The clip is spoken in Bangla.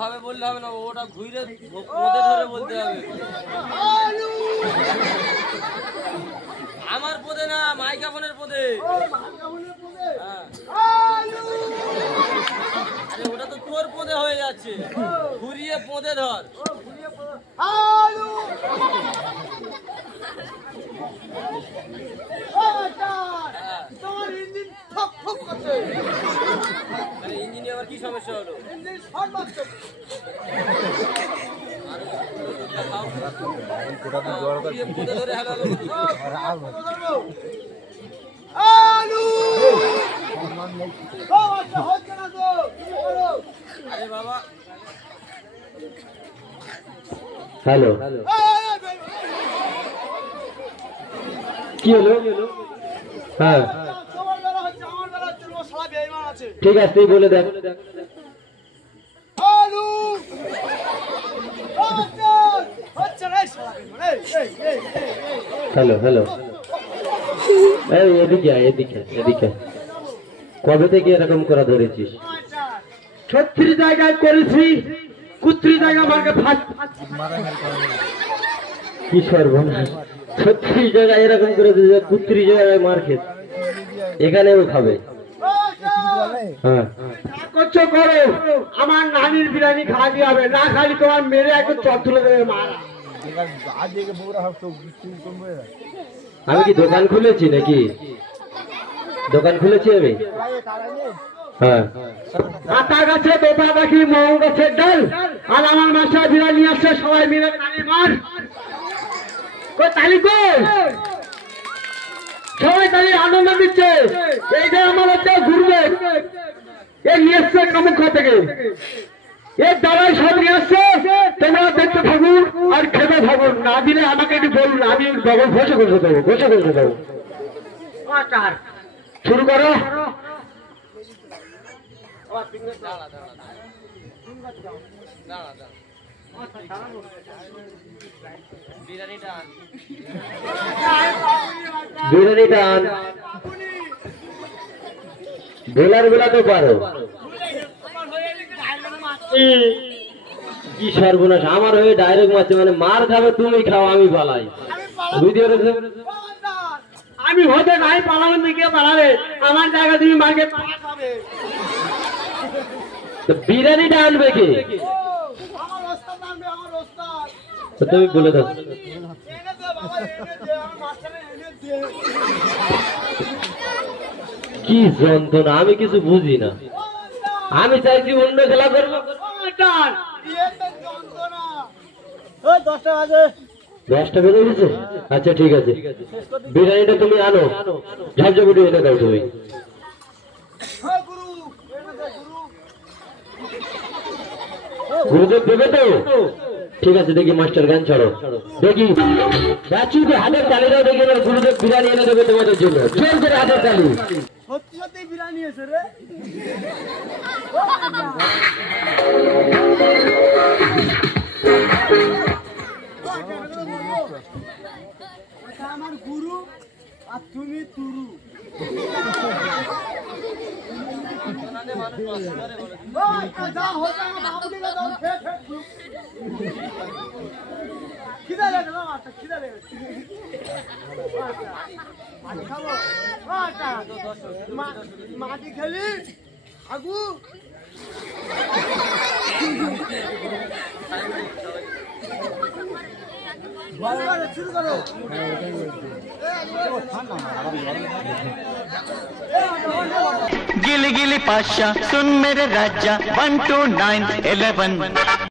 ভাবে বললে হবে না, ওটা ঘুরে পদে ধরে বলতে হবে। আমার পদে না, মাইক্রোফোনের পদে। আরে ওটা তো তোর পদে হয়ে যাচ্ছে, ঘুরিয়ে পদে ধর। ইঞ্জিনে আবার কি সমস্যা হলো? আরে বাবা, হ্যালো, কি হলো? হ্যাঁ ঠিক আছে, তুই বলে দেখ। হ্যালো হ্যালো, এই এদিকে এদিকে এদিকে। কবে থেকে এরকম করা ধরেছিস? 36 জায়গায় করেছি, 31 জায়গা আমাকে কি সর্বনাশ। 36 জায়গায় এরকম করে 31 জায়গায় মার খেত, এখানেও খাবে। হ্যাঁ করছো করো, আমার নানির বিরিয়ানি খাওয়াতে হবে, না খালি তোমার মেরে একদম চট তুলে দেবে মারা। আমি কি দোকান খুলেছি নাকি? দোকান খুলেছি আমি? হ্যাঁ, আটা গাছে দোটা দেখি মৌ গাছের ডাল, আর আমার মাসা বিরিয়ানি আসছে, সবাই মিলে নানি মার। তালি কই সবাই তালি আনন্দ দিচ্ছে। এইটা আমার হচ্ছে ঘুরবে, এ নিয়ে এসছে কামুখা থেকে, এর দ্বারাই সব নিয়ে আসছে। তোমরা দেখতে থাকুন আর খেতে থাকুন, না দিলে আমাকে একটু বলুন, আমি ডবল ঘষে ঘষে দেবো, ঘষে ঘষে দেবো। শুরু করো। বিরিয়ানি টান বেলার বেলা তো পারো। কি সর্বনাশ, আমার হয়ে ডাইরেক্ট মারছে, মানে মার খাবে তুমি খাও, আমি পালাই। বুঝতে পেরেছো? আমি হতে নাই পালাবেন দিকে পালাবে, আমার জায়গা তুমি মার্কে পালাবে। বিরিয়ানিটা আনবে কে? তুমি বলে দাও। কি যন্ত্রণা, আমি কিছু বুঝি না। আমি চাইছি অন্য খেলা করবো। 10টা বেজে গেছে? আচ্ছা ঠিক আছে, বিরিয়ানিটা তুমি আনো, ঝাপঝাপুটি এনে দাও তুমি। গুরুদেব দেবে তো? ঠিক আছে, দেখি মাস্টার গান ছাড়ো, দেখি হাতের তালি দাও, দেখি গুরুদেব বিরিয়ানি এনে দেবে তোমাদের জন্য। জোর করে হাতের তালি। সত্যি সত্যি বিরিয়ানি এসে রে। আমার গুরু আর তুমি তুরু। মাটি খেলি আগু শুরু করো। गिली गिली पाशा सुन मेरे राजा 1 2 9 11